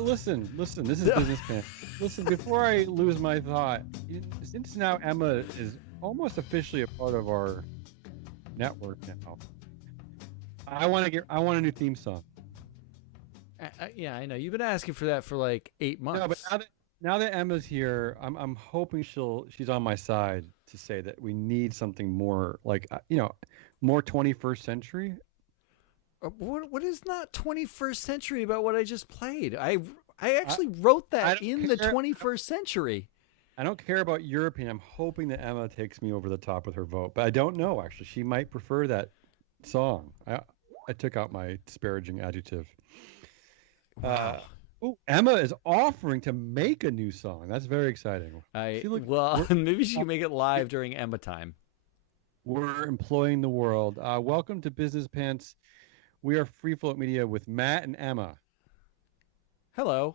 Listen. This is Business Pants. Listen, before I lose my thought, since now Emma is almost officially a part of our network now, I want a new theme song. Yeah, I know. You've been asking for that for like 8 months. No, but now that Emma's here, I'm hoping she's on my side to say that we need something more like more 21st century. What is not 21st century about what I just played? I actually wrote that in the 21st century. I don't care about European. I'm hoping that Emma takes me over the top with her vote, but I don't know. Actually, she might prefer that song. I took out my disparaging adjective. Wow. Emma is offering to make a new song. That's very exciting. Maybe she can make it live during Emma time. We're employing the world. Welcome to Business Pants. We are Free Float Media with Matt and Emma. Hello.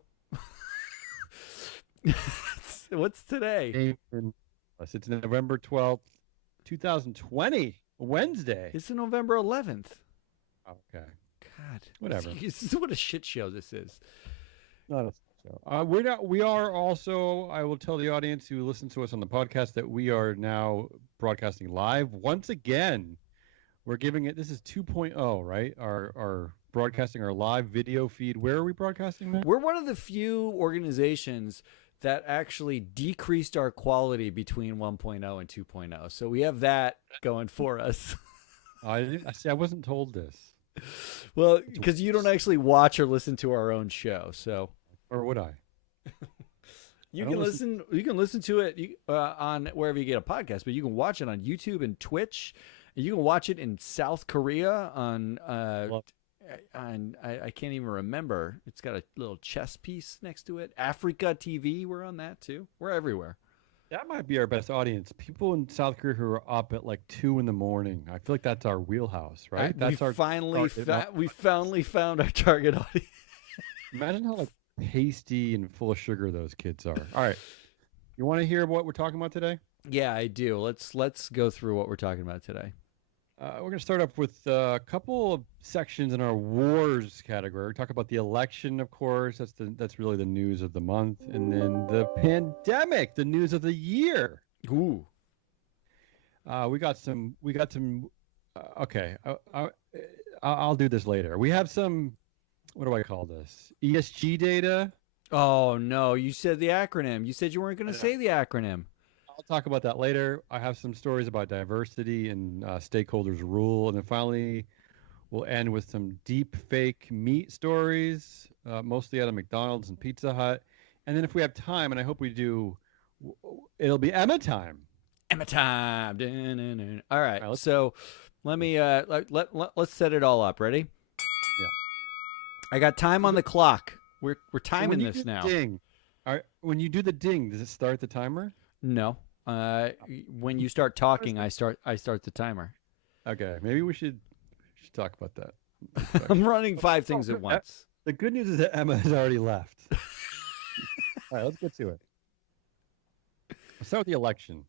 What's today? It's November 12th, 2020, Wednesday. It's November 11th. Okay. God. Whatever. What a shit show this is. Not a show. We are also, I will tell the audience who listens to us on the podcast that we are now broadcasting live once again. We're giving it, this is 2.0, right? Our broadcasting our live video feed. Where are we broadcasting that? We're one of the few organizations that actually decreased our quality between 1.0 and 2.0. So we have that going for us. I wasn't told this. Well, because you don't actually watch or listen to our own show, so. Or would I? You can listen to it on wherever you get a podcast, but you can watch it on YouTube and Twitch. You can watch it in South Korea on I can't even remember. It's got a little chess piece next to it. Africa TV, we're on that too. We're everywhere. That might be our best audience. People in South Korea who are up at like 2 a.m. I feel like that's our wheelhouse, right? We finally found our target audience. Imagine how like pasty and full of sugar those kids are. All right. You want to hear what we're talking about today? Yeah, I do. Let's go through what we're talking about today. We're going to start up with a couple of sections in our wars category. We talk about the election, of course. That's really the news of the month, and then the pandemic, the news of the year. Ooh. We got some. Okay, I'll do this later. We have some. What do I call this? ESG data. Oh no! You said the acronym. You said you weren't going to say the acronym. I'll talk about that later. I have some stories about diversity and stakeholders rule. And then finally, we'll end with some deep fake meat stories, mostly out of McDonald's and Pizza Hut. And then if we have time, and I hope we do, it'll be Emma time. Emma time. All right. So let me let's set it all up. Ready? Yeah. I got time on the clock. We're timing this now. Ding. All right. When you do the ding, does it start the timer? No. When you start talking, I start the timer. Okay, maybe we should talk about that. I'm running 5 things at once. The good news is that Emma has already left. All right, let's get to it. Let's start with the election.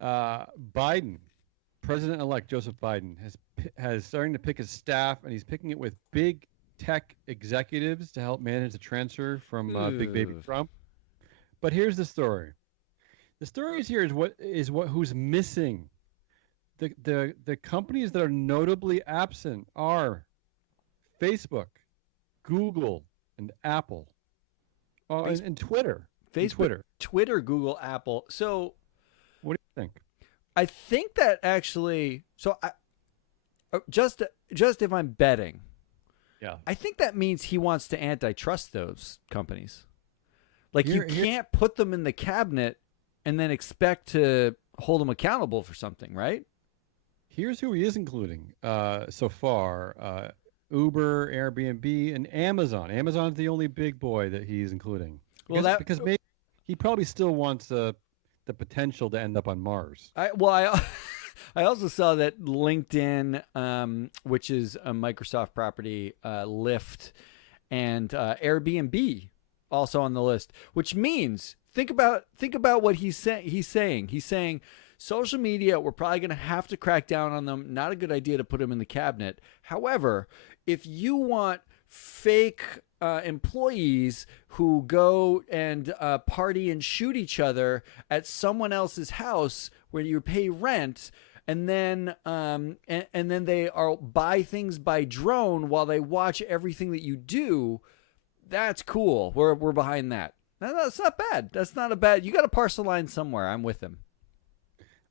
Biden, President-elect Joseph Biden, has starting to pick his staff, and he's picking it with big tech executives to help manage the transfer from Big Baby Trump. But here's the story. The story is who's missing. The companies that are notably absent are Facebook, Google, and Apple. Oh, and Twitter. Facebook, Twitter, Google, Apple. So, what do you think? I think that actually. So, just if I'm betting, yeah, I think that means he wants to antitrust those companies. Like you can't put them in the cabinet and then expect to hold them accountable for something, right? Here's who he is including so far. Uber, Airbnb, and Amazon. Amazon's the only big boy that he's including. Because maybe he probably still wants the potential to end up on Mars. I also saw that LinkedIn, which is a Microsoft property, Lyft, and Airbnb also on the list, which means think about what he's saying. He's saying, Social media, we're probably going to have to crack down on them. Not a good idea to put them in the cabinet. However, if you want fake employees who go and party and shoot each other at someone else's house where you pay rent, and then and then they are buy things by drone while they watch everything that you do, that's cool. We're behind that. No, that's not bad. That's not a bad. You got to parse the line somewhere. I'm with him.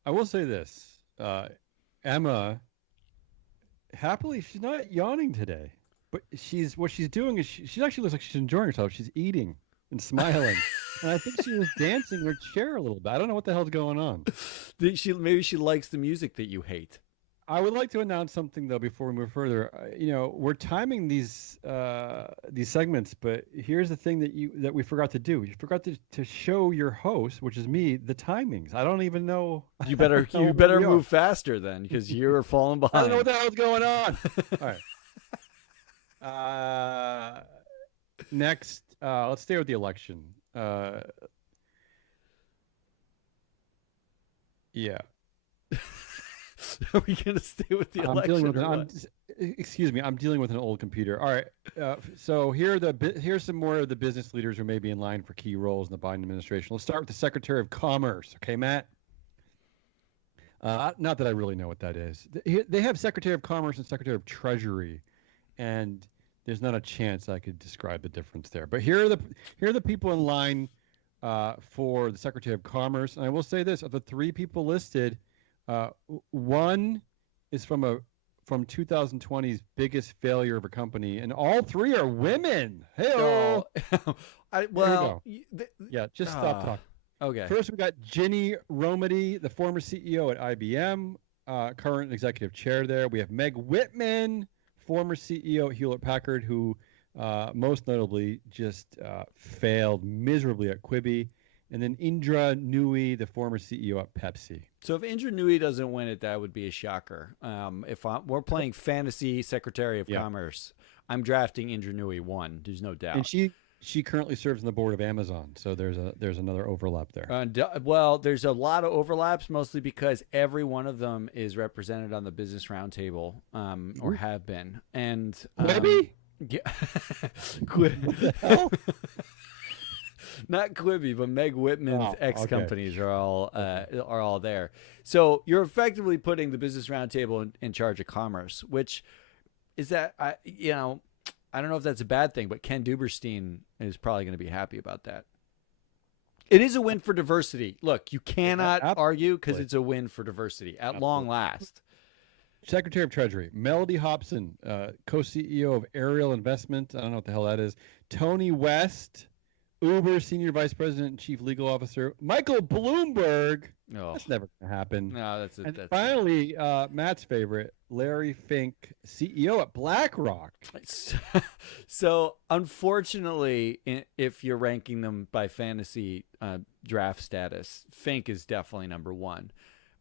I will say this, Emma. Happily, she's not yawning today, but what she's doing is she actually looks like she's enjoying herself. She's eating and smiling, and I think she was dancing in her chair a little bit. I don't know what the hell's going on. Maybe she likes the music that you hate. I would like to announce something though before we move further. We're timing these segments, but here's the thing that we forgot to do. You forgot to show your host, which is me, the timings. I don't even know. You better move faster then, because you're falling behind. I don't know what the hell's going on. All right. Next, let's stay with the election. Yeah. Are we going to stay with the election? Excuse me, I'm dealing with an old computer. All right. So here's some more of the business leaders who may be in line for key roles in the Biden administration. Let's start with the Secretary of Commerce. Okay, Matt? Not that I really know what that is. They have Secretary of Commerce and Secretary of Treasury, and there's not a chance I could describe the difference there. But here are the people in line for the Secretary of Commerce. And I will say this: of the three people listed, one is from 2020's biggest failure of a company, and all three are women. Hey, just stop talking. Okay. First, we got Ginny Rometty, the former CEO at IBM, current executive chair there. We have Meg Whitman, former CEO at Hewlett Packard, who most notably just failed miserably at Quibi. And then Indra Nooyi, the former CEO at Pepsi. So if Indra Nooyi doesn't win it, that would be a shocker. We're playing fantasy Secretary of Commerce, I'm drafting Indra Nooyi 1. There's no doubt. And she currently serves on the board of Amazon, so there's another overlap there. Well, there's a lot of overlaps, mostly because every one of them is represented on the Business Roundtable, or have been. And Quibi? Yeah. What the hell? Not Quibi, but Meg Whitman's ex companies are all there. So you're effectively putting the Business Roundtable in charge of commerce, which is that I don't know if that's a bad thing, but Ken Duberstein is probably going to be happy about that. It is a win for diversity. Look, you cannot argue because it's a win for diversity at long last. Secretary of Treasury, Melody Hobson, co-CEO of Ariel Investment. I don't know what the hell that is. Tony West, Uber Senior Vice President and Chief Legal Officer. Michael Bloomberg. Oh. That's never going to happen. No, that's it. And finally, Matt's favorite, Larry Fink, CEO at BlackRock. So, unfortunately, if you're ranking them by fantasy draft status, Fink is definitely number one.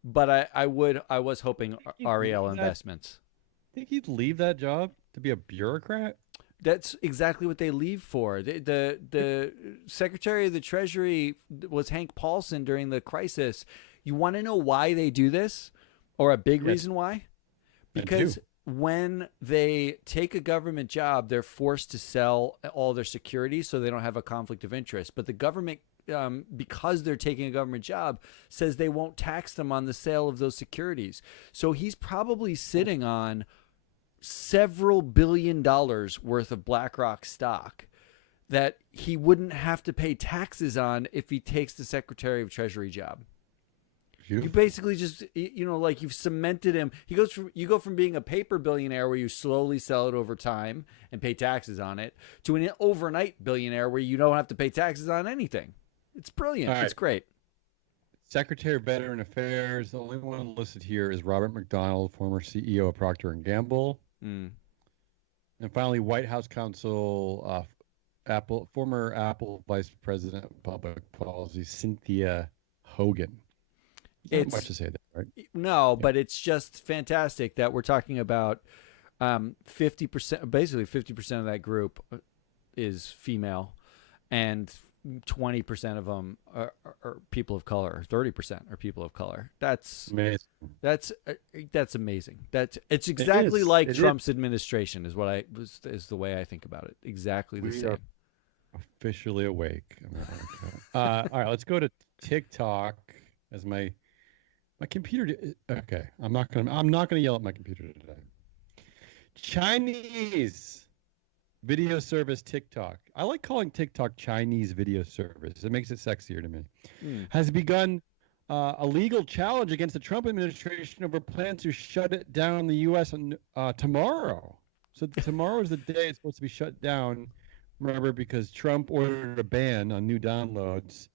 But I was hoping Ariel Investments. Think he'd leave that job to be a bureaucrat? That's exactly what they leave for. The Secretary of the Treasury was Hank Paulson during the crisis. You want to know why they do this, or a big reason why? Because when they take a government job, they're forced to sell all their securities so they don't have a conflict of interest. But the government, because they're taking a government job, says they won't tax them on the sale of those securities. So he's probably sitting on several $1 billion worth of BlackRock stock that he wouldn't have to pay taxes on if he takes the Secretary of Treasury job. You basically just, like you've cemented him. You go from being a paper billionaire where you slowly sell it over time and pay taxes on it to an overnight billionaire where you don't have to pay taxes on anything. It's brilliant. Right. It's great. Secretary of Veteran Affairs. The only one listed here is Robert McDonald, former CEO of Procter & Gamble. And finally, White House counsel, former Apple Vice President of Public Policy, Cynthia Hogan. It's not much to say there, right? No, but it's just fantastic that we're talking about 50%, basically 50% of that group is female, and 20% of them are people of color, 30% are people of color. That's Amazing. that's amazing. It's exactly like It Trump's administration is the way I think about it. Exactly the We same. are officially awake. America. All right, let's go to TikTok as my computer. Okay, I'm not gonna yell at my computer today. Chinese video service TikTok. I like calling TikTok Chinese video service. It makes it sexier to me. Has begun a legal challenge against the Trump administration over plans to shut it down in the U.S. on tomorrow. So tomorrow is the day it's supposed to be shut down. Remember, because Trump ordered a ban on new downloads.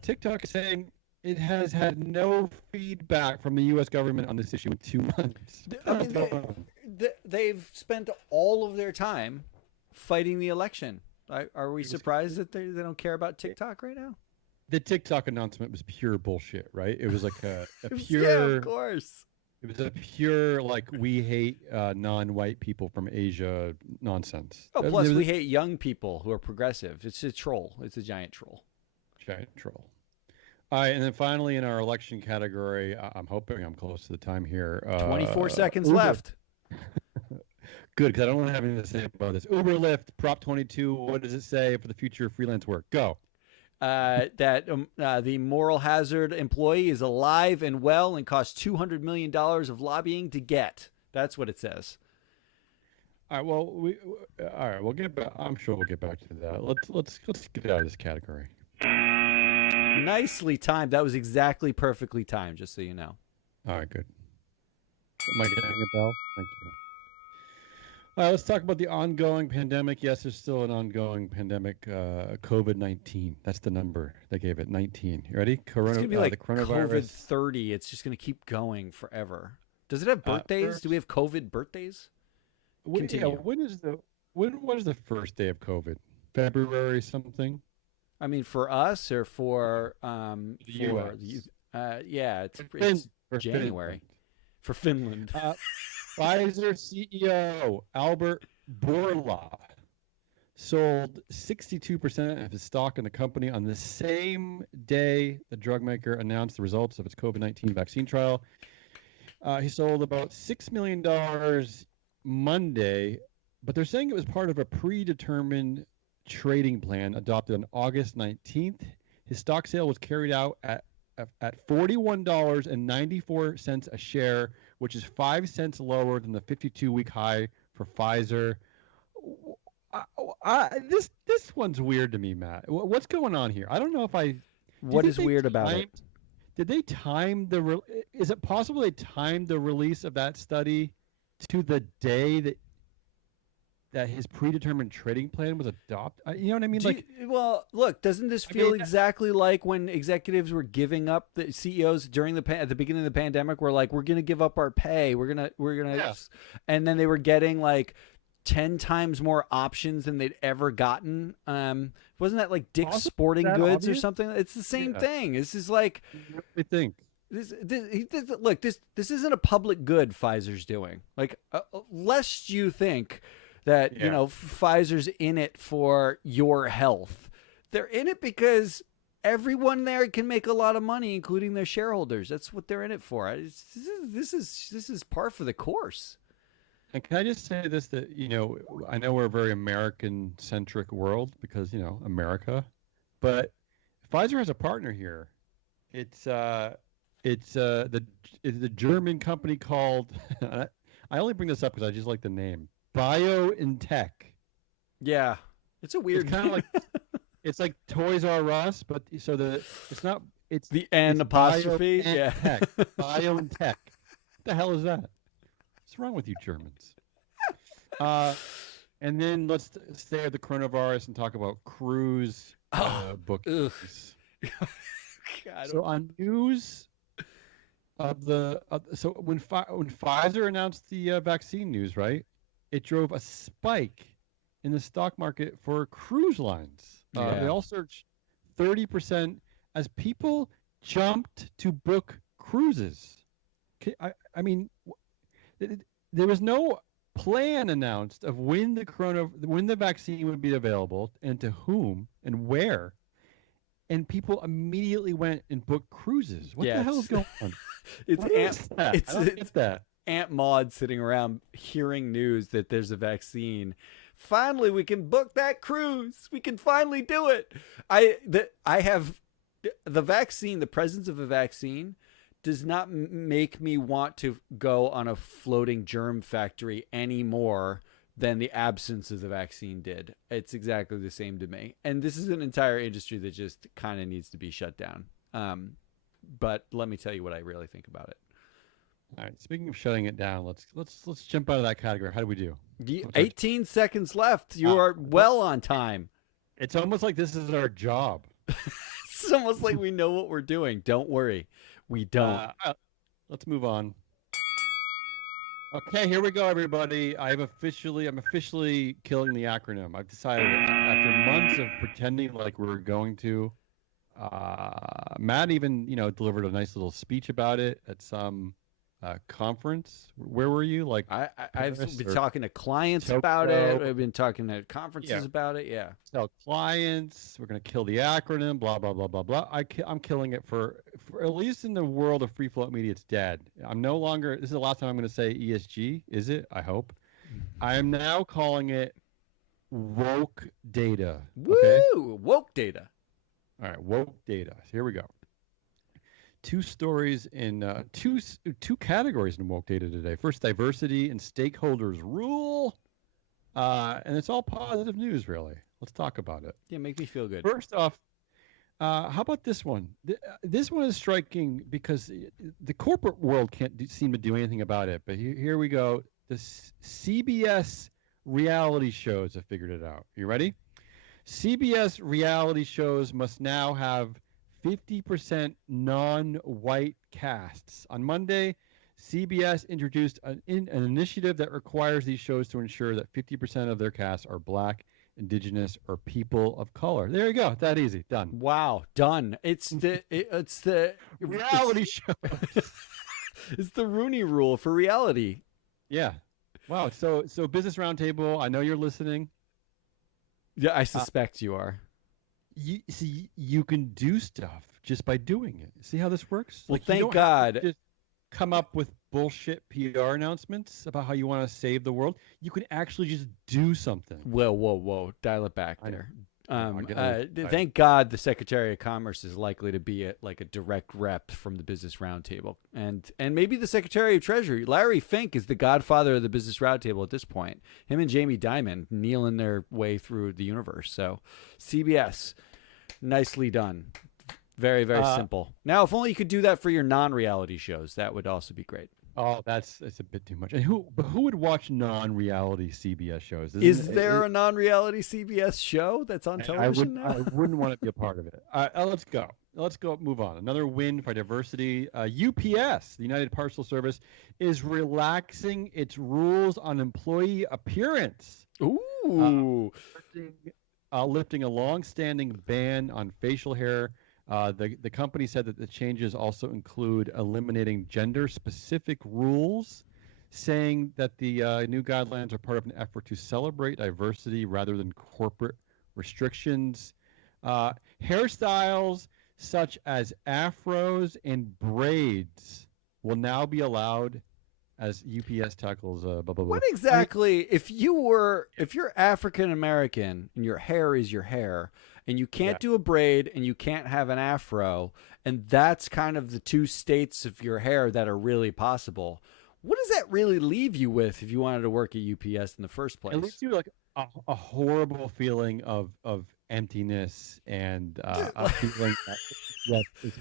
TikTok is saying it has had no feedback from the U.S. government on this issue in 2 months. I mean, they've spent all of their time fighting the election. Are we surprised that they don't care about TikTok right now? The TikTok announcement was pure bullshit, right? It was like a pure. Yeah, of course. It was a pure like we hate non-white people from Asia nonsense. Oh, plus we hate young people who are progressive. It's a troll. It's a giant troll. Giant troll. All right, and then finally in our election category, I'm hoping I'm close to the time here. 24 seconds Uber. left. Good, because I don't have anything to say about this. Uber, Lyft, Prop 22. What does it say for the future of freelance work? Go. That the moral hazard employee is alive and well and costs $200 million of lobbying to get. That's what it says. All right. Well, all right. We'll get back. I'm sure we'll get back to that. Let's get out of this category. Nicely timed. That was exactly perfectly timed. Just so you know. All right. Good. Am I getting a bell? Thank you. All right, let's talk about the ongoing pandemic. Yes, there's still an ongoing pandemic, COVID-19. That's the number they gave it, 19. You ready? It's going to be like the coronavirus. COVID-30. It's just going to keep going forever. Does it have birthdays? Do we have COVID birthdays? Continue. Yeah, when is the first day of COVID? February something? I mean, for us or for the US? Yeah, it's January. Finland. For Finland. Pfizer CEO Albert Bourla sold 62% of his stock in the company on the same day the drug maker announced the results of its COVID-19 vaccine trial. He sold about $6 million Monday, but they're saying it was part of a predetermined trading plan adopted on August 19th. His stock sale was carried out at $41.94 a share, which is 5 cents lower than the 52-week high for Pfizer. This one's weird to me, Matt. What's going on here? I don't know if I. What is weird about it? Did they time the? Is it possible they timed the release of that study to the day that his predetermined trading plan was adopted? You know what I mean? Well, look, doesn't this feel exactly like when executives were giving up, the CEOs during at the beginning of the pandemic were like, we're going to give up our pay. We're going to, yeah. And then they were getting like 10 times more options than they'd ever gotten. Wasn't that like Dick's Sporting Goods or something? It's the same thing. This is like, I think. Look, this isn't a public good Pfizer's doing. Like, lest you think that, you know, Pfizer's in it for your health. They're in it because everyone there can make a lot of money, including their shareholders. That's what they're in it for. This is par for the course. And can I just say this, that, you know, I know we're a very American-centric world because, you know, America, but Pfizer has a partner here. It's the German company called, I only bring this up because I just like the name, BioNTech. Yeah, it's a weird. It's kind of like it's like Toys R Us, but it's the N apostrophe. Yeah, BioNTech. What the hell is that? What's wrong with you Germans? And then let's stay at the coronavirus and talk about cruise bookings. So on news of so when Pfizer announced the vaccine news, right? It drove a spike in the stock market for cruise lines. They all surged 30% as people jumped to book cruises. I mean, there was no plan announced of when the vaccine would be available and to whom and where. And people immediately went and booked cruises. What the hell is going on? It's What is that? I don't get that. Aunt Maud sitting around hearing news that there's a vaccine. Finally, we can book that cruise. We can finally do it. I have the vaccine. The presence of a vaccine does not make me want to go on a floating germ factory any more than the absence of the vaccine did. It's exactly the same to me. And this is an entire industry that just kind of needs to be shut down. But let me tell you what I really think about it. All right. Speaking of shutting it down, let's jump out of that category. How do we do? 18 seconds left. You are well on time. It's almost like this is our job. It's almost like we know what we're doing. Don't worry. We don't. Let's move on. Okay, here we go, everybody. I'm officially killing the acronym. I've decided after months of pretending like we were going to. Matt even, delivered a nice little speech about it at some conference. Where were you? Like I've been talking to clients about it. I've been talking at conferences about it. Yeah. Tell clients we're going to kill the acronym. Blah blah blah blah blah. I'm killing it for at least in the world of free float media. It's dead. I'm no longer. This is the last time I'm going to say ESG. Is it? I hope. I am now calling it woke data. Okay? Woo! Woke data. All right, woke data. Here we go. Two stories in two categories in woke data today. First, diversity and stakeholders rule, and it's all positive news, really. Let's talk about it. Yeah, make me feel good. First off, how about this one? This one is striking because the corporate world can't seem to do anything about it. But here we go. The CBS reality shows have figured it out. You ready? CBS reality shows must now have 50% non-white casts. On Monday, CBS introduced an initiative that requires these shows to ensure that 50% of their casts are Black, Indigenous, or people of color. There you go. That easy. Done. Wow. Done. It's the reality show. It's the Rooney Rule for reality. Yeah. Wow. So Business Roundtable, I know you're listening. Yeah, I suspect you are. You see, you can do stuff just by doing it. See how this works? Well, thank God. Just come up with bullshit PR announcements about how you want to save the world. You can actually just do something. Whoa. Dial it back there. Thank God the Secretary of Commerce is likely to be a direct rep from the Business Roundtable. And maybe the Secretary of Treasury. Larry Fink is the godfather of the Business Roundtable at this point. Him and Jamie Dimon kneeling their way through the universe. So CBS, nicely done. Very, very simple. Now, if only you could do that for your non-reality shows, that would also be great. Oh, it's a bit too much. And who would watch non-reality CBS shows? Is there a non-reality CBS show that's on television now? I wouldn't want to be a part of it. Let's go. Move on. Another win for diversity. UPS, the United Parcel Service, is relaxing its rules on employee appearance. Ooh. Lifting a long-standing ban on facial hair. The company said that the changes also include eliminating gender-specific rules, saying that the new guidelines are part of an effort to celebrate diversity rather than corporate restrictions. Hairstyles such as afros and braids will now be allowed as UPS tackles blah, blah, blah. What exactly, if you're African American and your hair is your hair, and you can't do a braid and you can't have an afro, and that's kind of the two states of your hair that are really possible, what does that really leave you with if you wanted to work at UPS in the first place? It leaves you like a horrible feeling of emptiness and a feeling that is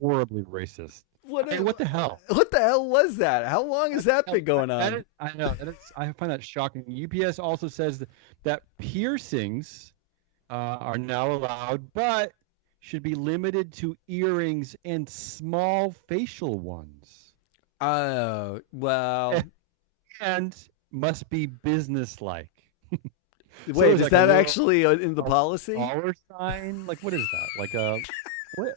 horribly racist. What the hell? What the hell was that? How long has that been going on? I know. I find that shocking. UPS also says that piercings are now allowed, but should be limited to earrings and small facial ones. Oh, well. And must be businesslike. Wait, is that actually in the policy? Dollar sign? Like, what is that? Like a what?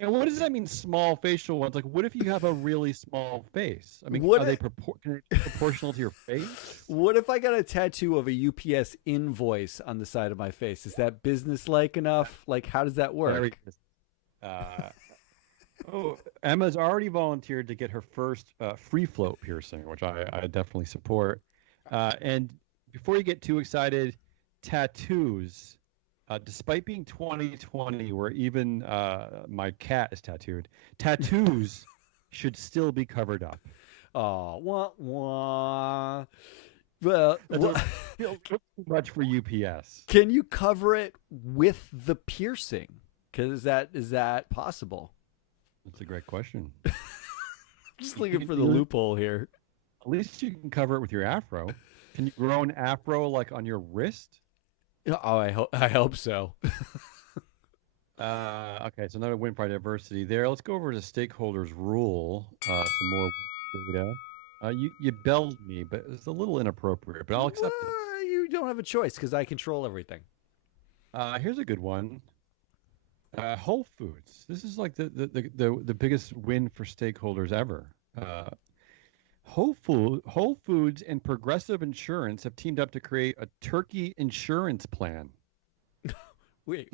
And what does that mean, small facial ones? Like, what if you have a really small face? I mean, What are they if, proportional to your face? what if I got a tattoo of a UPS invoice on the side of my face? Is that business-like enough? Like, how does that Very. work? Uh, oh, Emma's already volunteered to get her first free float piercing, which I definitely support. And before you get too excited, tattoos. Despite being 2020, where even my cat is tattooed, tattoos should still be covered up. Oh, wah, wah. Well, That doesn't feel too much for UPS. can you cover it with the piercing? Because is that possible? That's a great question. Just looking for the loophole here. At least you can cover it with your afro. Can you grow an afro like on your wrist? Oh, I hope so. Okay, so another win for diversity there. Let's go over to stakeholders rule. Some more data. You belled me, but it's a little inappropriate, but I'll accept it. Well, you don't have a choice because I control everything. Here's a good one. Whole Foods. This is like the biggest win for stakeholders ever. Whole Foods and Progressive Insurance have teamed up to create a turkey insurance plan. Wait.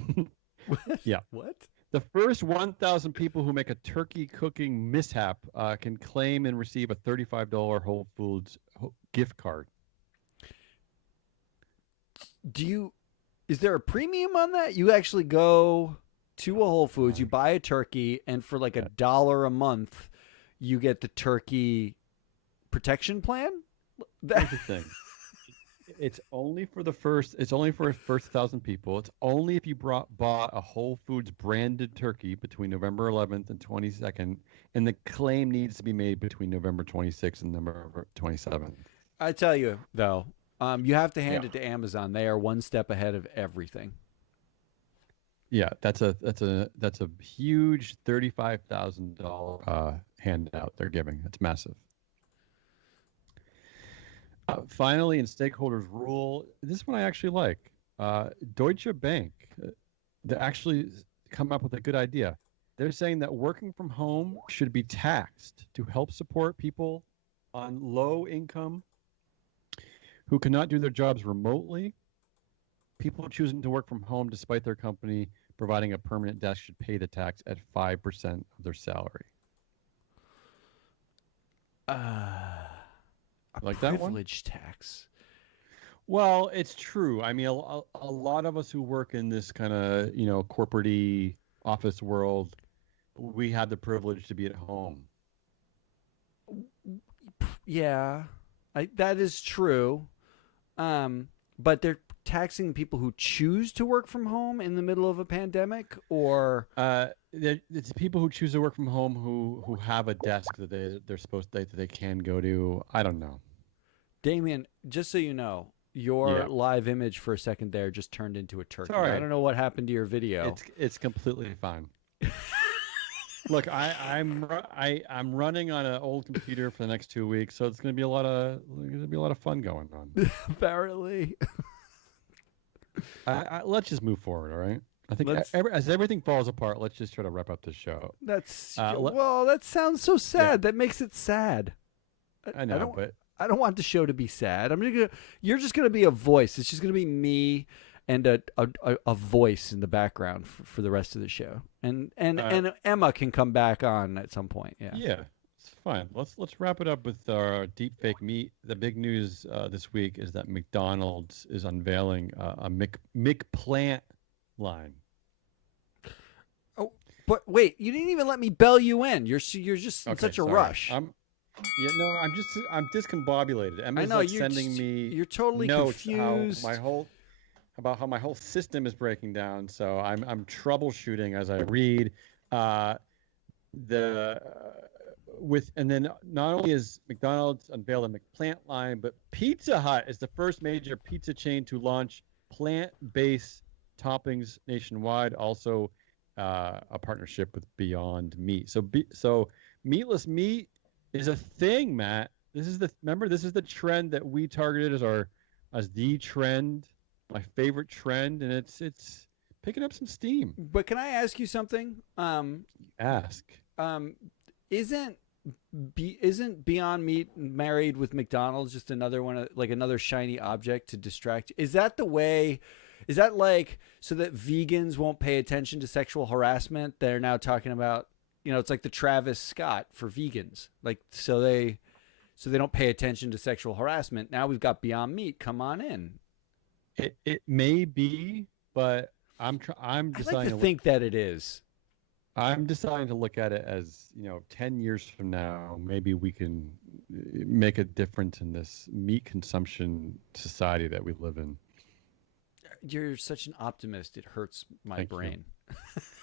What? Yeah. What? The first 1,000 people who make a turkey cooking mishap can claim and receive a $35 Whole Foods gift card. Is there a premium on that? You actually go to a Whole Foods, you buy a turkey, and for like $1 a month, you get the turkey protection plan? Here's the thing. It's only for the first 1,000 people. It's only if you bought a Whole Foods branded turkey between November 11th and 22nd, and the claim needs to be made between November 26th and November 27th. I tell you, though, you have to hand it to Amazon. They are one step ahead of everything. Yeah, that's a huge $35,000 handout they're giving. It's massive. Finally, in stakeholders rule, this one I actually like. Deutsche Bank, they actually come up with a good idea. They're saying that working from home should be taxed to help support people on low income who cannot do their jobs remotely. People choosing to work from home despite their company providing a permanent desk should pay the tax at 5% of their salary. Like that one? Privilege tax. Well, it's true. I mean, a lot of us who work in this kind of, corporate-y office world, we have the privilege to be at home. Yeah, that is true. But they're taxing people who choose to work from home in the middle of a pandemic, or it's people who choose to work from home who have a desk that they can go to. I don't know. Damien, just so you know, your live image for a second there just turned into a turkey. Sorry. I don't know what happened to your video. It's completely fine. Look, I'm running on an old computer for the next 2 weeks, so it's gonna be a lot of fun going on. Apparently. Let's just move forward, all right? I think as everything falls apart, let's just try to wrap up the show. That's that sounds so sad. Yeah. That makes it sad. I know, but I don't want the show to be sad. You're just gonna be a voice. It's just gonna be me and a voice in the background for the rest of the show. And Emma can come back on at some point. Yeah. Yeah, it's fine. Let's wrap it up with our deep fake meat. The big news this week is that McDonald's is unveiling a McPlant line. Oh, but wait, you didn't even let me bell you in. You're just in such a rush. I'm discombobulated. Emma's I know sending me. You're totally confused. About how my whole system is breaking down. So I'm troubleshooting as I read. And then not only is McDonald's unveiled a McPlant line, but Pizza Hut is the first major pizza chain to launch plant-based toppings nationwide. Also, a partnership with Beyond Meat. So meatless meat is a thing, Matt. This is the trend that we targeted as the trend. My favorite trend, and it's picking up some steam. But can I ask you something? Ask. Isn't isn't Beyond Meat married with McDonald's just another one, like another shiny object to distract? Is that the way? Is that like so that vegans won't pay attention to sexual harassment? They're now talking about, it's like the Travis Scott for vegans. Like so they don't pay attention to sexual harassment. Now we've got Beyond Meat. Come on in. It may be, but I'm I deciding like to think that it is. I'm deciding to look at it as, 10 years from now, maybe we can make a difference in this meat consumption society that we live in. You're such an optimist. It hurts my brain.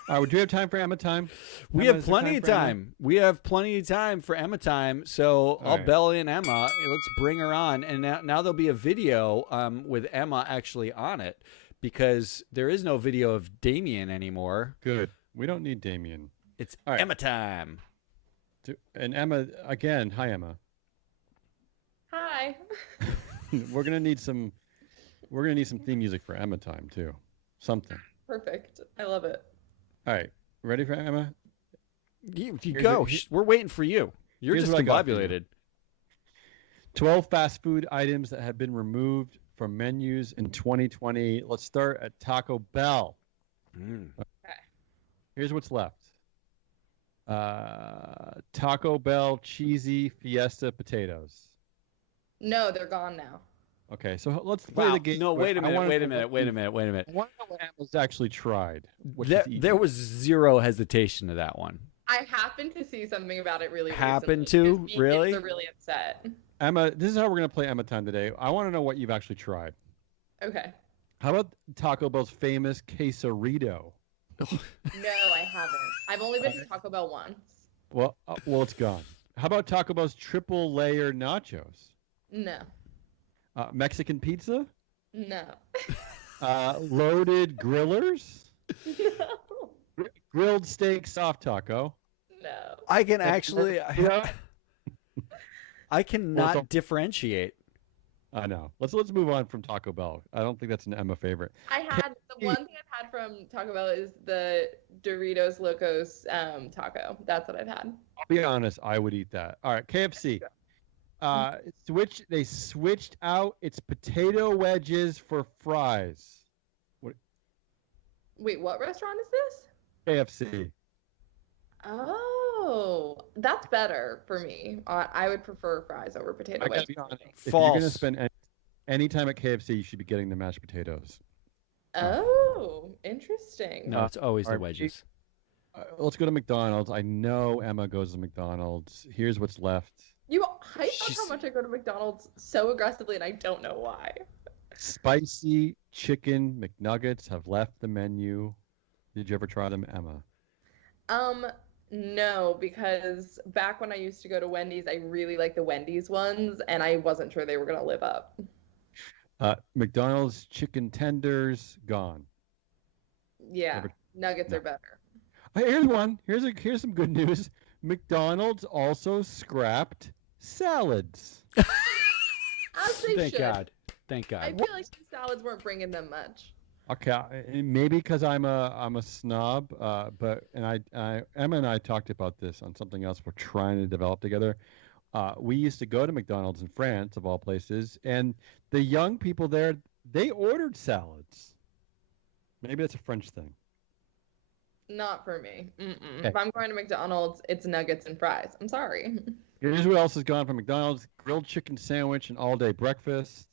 Would you have time for Emma time? We have plenty of time. We have plenty of time for Emma time. So I'll bell in Emma. Let's bring her on. And now there'll be a video with Emma actually on it, because there is no video of Damien anymore. Good. We don't need Damien. It's Emma time. And Emma, again, hi, Emma. Hi. We're gonna need some theme music for Emma time too. Something. Perfect. I love it. All right. Ready for Emma? You go. We're waiting for you. You're just combobulated. 12 fast food items that have been removed from menus in 2020. Let's start at Taco Bell. Okay. Here's what's left. Taco Bell cheesy Fiesta potatoes. No, they're gone now. Okay, so let's play the game. No, wait a minute. I want to know what Emma's actually tried. There was zero hesitation to that one. I happened to see something about it really Happened recently. to? Really? They're really upset. Emma, this is how we're going to play Emma time today. I want to know what you've actually tried. Okay. How about Taco Bell's famous quesarito? No, I haven't. I've only been to Taco Bell once. Well, it's gone. How about Taco Bell's triple layer nachos? No. Mexican pizza? No. Loaded grillers? No. Grilled steak soft taco? No. I can actually... I cannot differentiate. I know. Let's move on from Taco Bell. I don't think that's an Emma favorite. The one thing I've had from Taco Bell is the Doritos Locos taco. That's what I've had. I'll be honest, I would eat that. All right, KFC. They switched out its potato wedges for fries. Wait, what restaurant is this? KFC. Oh, that's better for me. I would prefer fries over potato wedges. Be honest, if False. you're going to spend any time at KFC, you should be getting the mashed potatoes. Oh, interesting. No, it's always the wedges. Let's go to McDonald's. I know Emma goes to McDonald's. Here's what's left. You hype up how much I go to McDonald's so aggressively, and I don't know why. Spicy chicken McNuggets have left the menu. Did you ever try them, Emma? No, because back when I used to go to Wendy's, I really liked the Wendy's ones, and I wasn't sure they were going to live up. McDonald's chicken tenders, gone. Yeah, nuggets are better. Here's one. Here's some good news. McDonald's also scrapped salads. As they Thank should. God. Thank God. I feel like the salads weren't bringing them much. Okay, maybe because I'm a snob, but Emma and I talked about this on something else we're trying to develop together. We used to go to McDonald's in France, of all places, and the young people there, they ordered salads. Maybe that's a French thing. Not for me. Okay. If I'm going to McDonald's, it's nuggets and fries. I'm sorry. Here's what else has gone from McDonald's: grilled chicken sandwich and all-day breakfast.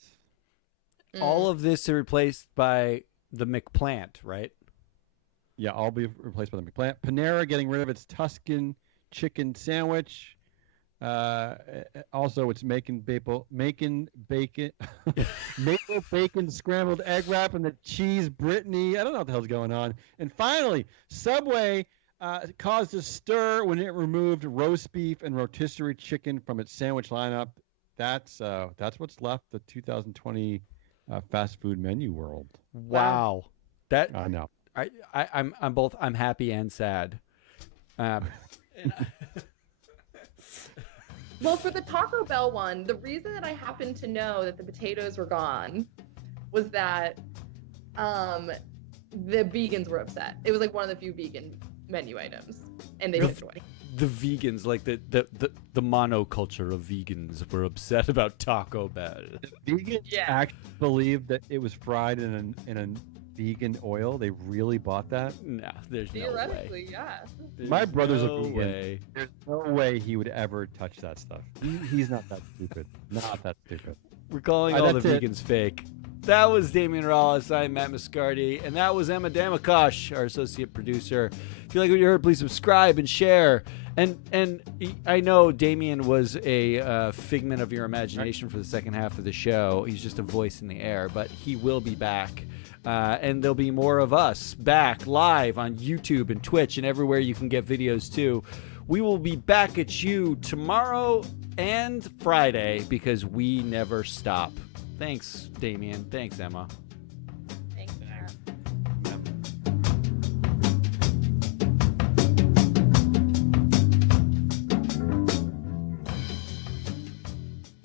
All of this is replaced by the McPlant, right? Yeah, all be replaced by the McPlant. Panera getting rid of its Tuscan chicken sandwich. Also, it's making bacon, maple bacon scrambled egg wrap, and the cheese Brittany. I don't know what the hell's going on. And finally, Subway caused a stir when it removed roast beef and rotisserie chicken from its sandwich lineup. That's what's left. The 2020 fast food menu world. Wow, that I know. I'm happy and sad. Well, for the Taco Bell one, the reason that I happened to know that the potatoes were gone was that the vegans were upset. It was like one of the few vegan menu items, and they The- took it away. The vegans, like the monoculture of vegans, were upset about Taco Bell. Vegans Yeah. actually believe that it was fried in a vegan oil. They really bought that. No, there's no way. Theoretically, yeah. There's My brother's a no vegan. way. There's no way he would ever touch that stuff. He's not that stupid. Not that stupid. We're calling all the that's it. vegans fake. That was Damian Rollis. I'm Matt Muscardi. And that was Emma Damakosh, our associate producer. If you like what you heard, please subscribe and share. And I know Damian was a figment of your imagination for the second half of the show. He's just a voice in the air, but he will be back. And there'll be more of us back live on YouTube and Twitch and everywhere you can get videos too. We will be back at you tomorrow and Friday because we never stop. Thanks, Damian. Thanks, Emma.